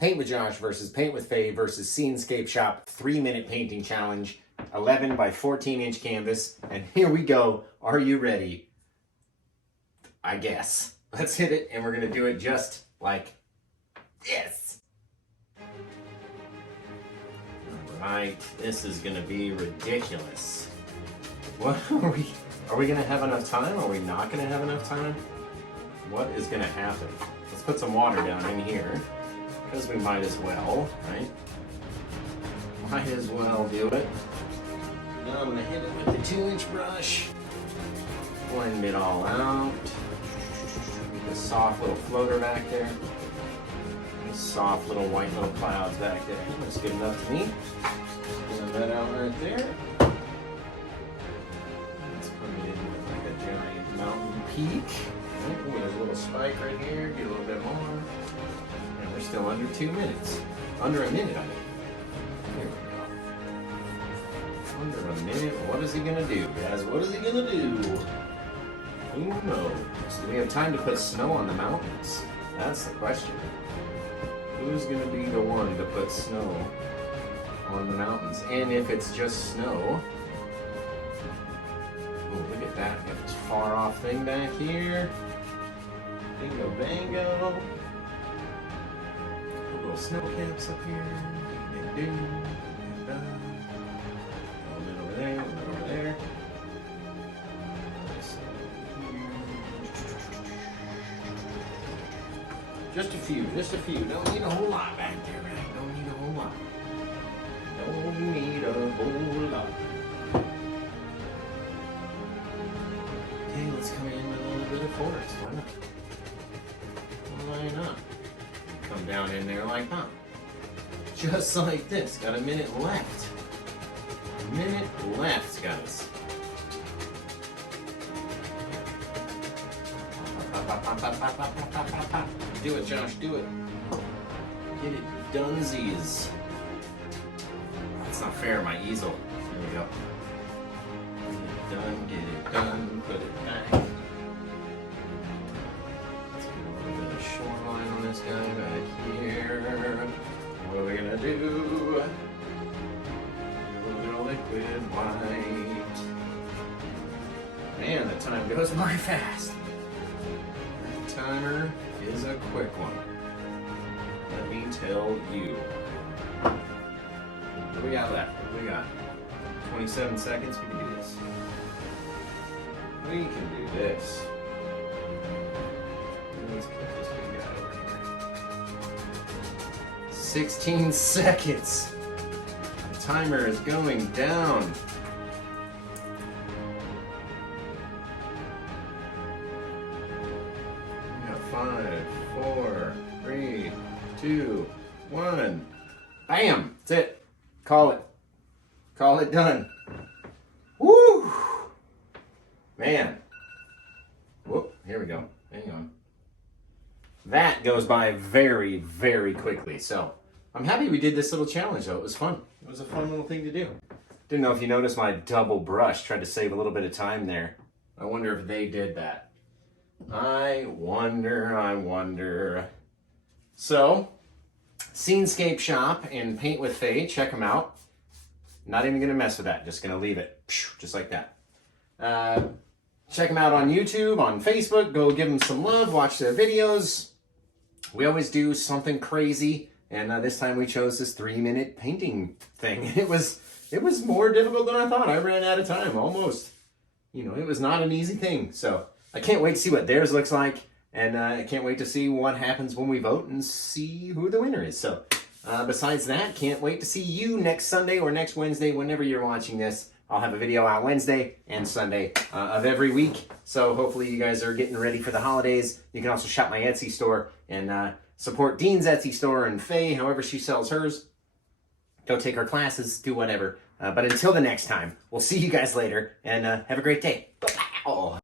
Paint with Josh versus Paint with Faye versus SceneScapeShop 3-minute painting challenge. 11 by 14-inch canvas. And here we go. Are you ready? I guess. Let's hit it, and we're going to do it just like this. All right. This is going to be ridiculous. What are we going to have enough time? Are we not going to have enough time? What is going to happen? Let's put some water down in here, because we might as well, right? Might as well do it. Now I'm going to hit it with the 2-inch brush. Blend it all out. Get a soft little floater back there. Soft little white little clouds back there. That's good enough to me. Blend that out right there. Let's put it in with like a giant mountain peak. Oh, there's a little spike right here. Get a little bit more. And we're still under 2 minutes. Under a minute, I mean. Here we go. Under a minute. What is he gonna do, guys? What is he gonna do? Who knows? Do we have time to put snow on the mountains? That's the question. Who's gonna be the one to put snow on the mountains? And if it's just snow, oh, look at that. Got this far off thing back here. Bingo bango. Little snow caps up here. Ding, ding, ding, ding. A little bit over there, a little bit over there. Just a few, just a few. Don't need a whole lot back there, right? Don't need a whole lot. Don't need a whole lot. Okay, let's come in with a little bit of forest. Why not? Why not? Come down in there like that. Just like this. Got a minute left. A minute left, guys. Do it, Josh, do it. Get it donesies. That's not fair, my easel. There we go. Get it done, put it back. Let's get a little bit of shoreline on this guy back here. What are we gonna do? A little bit of liquid white. Man, the time goes by fast. Timer is a quick one. Let me tell you. What do we got left? What do we got? 27 seconds. We can do this. We can do this. Let's put this big guy over here. 16 seconds. The timer is going down. 5, 4, 3, 2, 1. Bam! That's it. Call it. Call it done. Woo! Man. Whoop, here we go. Hang on. That goes by very, very quickly. So, I'm happy we did this little challenge, though. It was fun. It was a fun little thing to do. Didn't know if you noticed my double brush. Tried to save a little bit of time there. I wonder if they did that. I wonder. So, SceneScapeShop and Paint with Faye, check them out. Not even going to mess with that. Just going to leave it just like that. Check them out on YouTube, on Facebook. Go give them some love. Watch their videos. We always do something crazy. And this time we chose this 3-minute painting thing. It was more difficult than I thought. I ran out of time almost. You know, it was not an easy thing. So, I can't wait to see what theirs looks like, and I can't wait to see what happens when we vote and see who the winner is. So, besides that, can't wait to see you next Sunday or next Wednesday, whenever you're watching this. I'll have a video out Wednesday and Sunday of every week, so hopefully you guys are getting ready for the holidays. You can also shop my Etsy store and support Dean's Etsy store and Faye, however she sells hers. Go take her classes, do whatever. But until the next time, we'll see you guys later, and have a great day. Bye-bye.